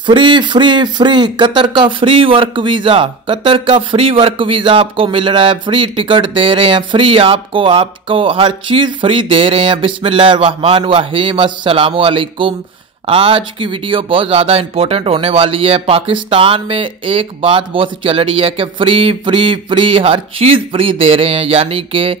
Free free free Qatar का free work visa. Qatar का free work visa आपको मिल रहा है, फ्री टिकट दे रहे हैं, फ्री आपको हर चीज फ्री दे रहे हैं। बिस्मिल्लाहिर्रहमानिर्रहीम, अस्सलामु अलैकुम। आज की वीडियो बहुत ज़्यादा इंपॉर्टेंट होने वाली है। पाकिस्तान में एक बात बहुत चल रही है कि फ्री फ्री फ्री हर चीज़ फ्री दे रहे हैं, यानी कि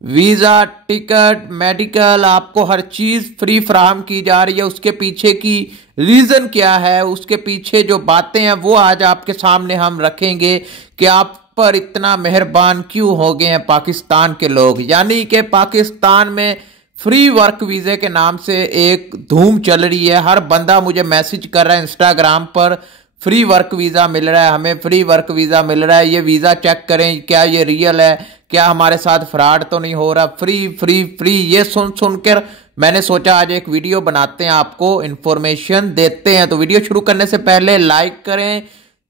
वीज़ा, टिकट, मेडिकल, आपको हर चीज़ फ्री फराहम की जा रही है। उसके पीछे की रीज़न क्या है, उसके पीछे जो बातें हैं वो आज आपके सामने हम रखेंगे कि आप पर इतना मेहरबान क्यों हो गए हैं पाकिस्तान के लोग। यानी कि पाकिस्तान में फ्री वर्क वीज़े के नाम से एक धूम चल रही है। हर बंदा मुझे मैसेज कर रहा है इंस्टाग्राम पर, फ्री वर्क वीज़ा मिल रहा है, हमें फ्री वर्क वीज़ा मिल रहा है, ये वीज़ा चेक करें, क्या ये रियल है, क्या हमारे साथ फ्रॉड तो नहीं हो रहा। फ्री फ्री फ्री ये सुनकर मैंने सोचा आज एक वीडियो बनाते हैं, आपको इन्फॉर्मेशन देते हैं। तो वीडियो शुरू करने से पहले लाइक करें,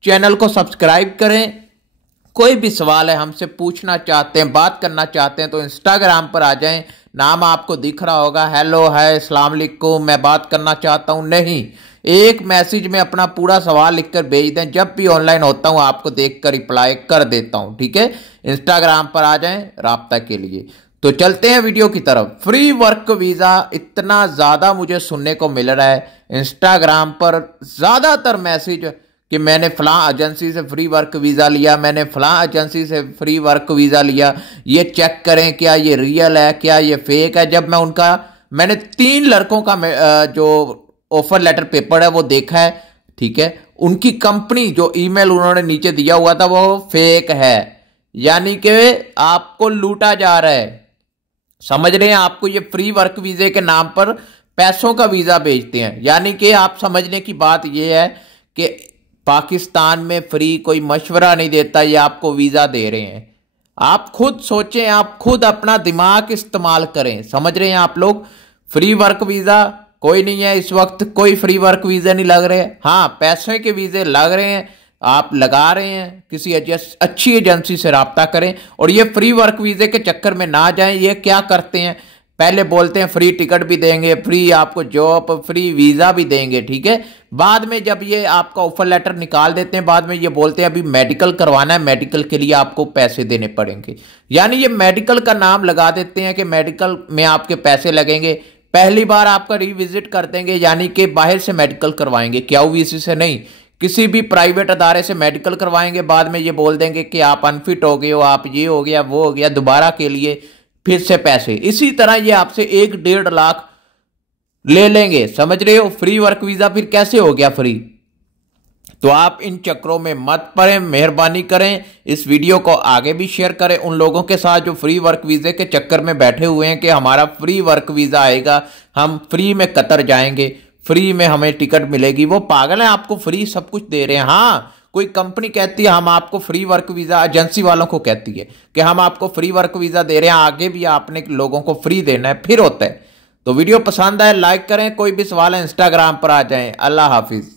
चैनल को सब्सक्राइब करें। कोई भी सवाल है, हमसे पूछना चाहते हैं, बात करना चाहते हैं तो इंस्टाग्राम पर आ जाएं, नाम आपको दिख रहा होगा, हेलो है, अस्सलाम वालेकुम, मैं बात करना चाहता हूं। नहीं, एक मैसेज में अपना पूरा सवाल लिखकर भेज दें, जब भी ऑनलाइन होता हूं आपको देखकर रिप्लाई कर देता हूं। ठीक है, इंस्टाग्राम पर आ जाएं राब्ता के लिए। तो चलते हैं वीडियो की तरफ। फ्री वर्क वीज़ा इतना ज़्यादा मुझे सुनने को मिल रहा है इंस्टाग्राम पर, ज़्यादातर मैसेज कि मैंने फलां एजेंसी से फ्री वर्क वीज़ा लिया, मैंने फलां एजेंसी से फ्री वर्क वीज़ा लिया, ये चेक करें क्या ये रियल है, क्या ये फेक है। जब मैंने 3 लड़कों का जो ऑफर लेटर पेपर है वो देखा है। ठीक है, उनकी कंपनी जो ईमेल उन्होंने नीचे दिया हुआ था वो फेक है, यानी कि आपको लूटा जा रहा है। समझ रहे हैं, आपको ये फ्री वर्क वीज़े के नाम पर पैसों का वीज़ा भेजते हैं। यानी कि आप समझने की बात यह है कि पाकिस्तान में फ्री कोई मशवरा नहीं देता, ये आपको वीज़ा दे रहे हैं। आप खुद सोचें, आप खुद अपना दिमाग इस्तेमाल करें। समझ रहे हैं आप लोग, फ्री वर्क वीज़ा कोई नहीं है इस वक्त, कोई फ्री वर्क वीज़े नहीं लग रहे हैं। हाँ, पैसे के वीज़े लग रहे हैं, आप लगा रहे हैं, किसी अच्छी एजेंसी से राब्ता करें और ये फ्री वर्क वीज़े के चक्कर में ना जाएं। ये क्या करते हैं, पहले बोलते हैं फ्री टिकट भी देंगे, फ्री आपको जॉब, फ्री वीज़ा भी देंगे। ठीक है, बाद में जब ये आपका ऑफर लेटर निकाल देते हैं, बाद में ये बोलते हैं अभी मेडिकल करवाना है, मेडिकल के लिए आपको पैसे देने पड़ेंगे। यानी ये मेडिकल का नाम लगा देते हैं कि मेडिकल में आपके पैसे लगेंगे। पहली बार आपका रिविजिट कर देंगे, यानी कि बाहर से मेडिकल करवाएंगे, QVC से नहीं, किसी भी प्राइवेट अदारे से मेडिकल करवाएंगे। बाद में ये बोल देंगे कि आप अनफिट हो गए हो, आप ये हो गया वो हो गया, दोबारा के लिए फिर से पैसे। इसी तरह ये आपसे 1-1.5 लाख ले लेंगे। समझ रहे हो, फ्री वर्क वीज़ा फिर कैसे हो गया फ्री। तो आप इन चक्रों में मत पड़ें, मेहरबानी करें, इस वीडियो को आगे भी शेयर करें उन लोगों के साथ जो फ्री वर्क वीज़े के चक्कर में बैठे हुए हैं कि हमारा फ्री वर्क वीज़ा आएगा, हम फ्री में कतर जाएंगे, फ्री में हमें टिकट मिलेगी। वो पागल है, आपको फ्री सब कुछ दे रहे हैं। हाँ, कोई कंपनी कहती है हम आपको फ्री वर्क वीज़ा, एजेंसी वालों को कहती है कि हम आपको फ्री वर्क वीज़ा दे रहे हैं, आगे भी आपने लोगों को फ्री देना है, फिर होता है। तो वीडियो पसंद आए लाइक करें, कोई भी सवाल है इंस्टाग्राम पर आ जाएं। अल्लाह हाफिज़।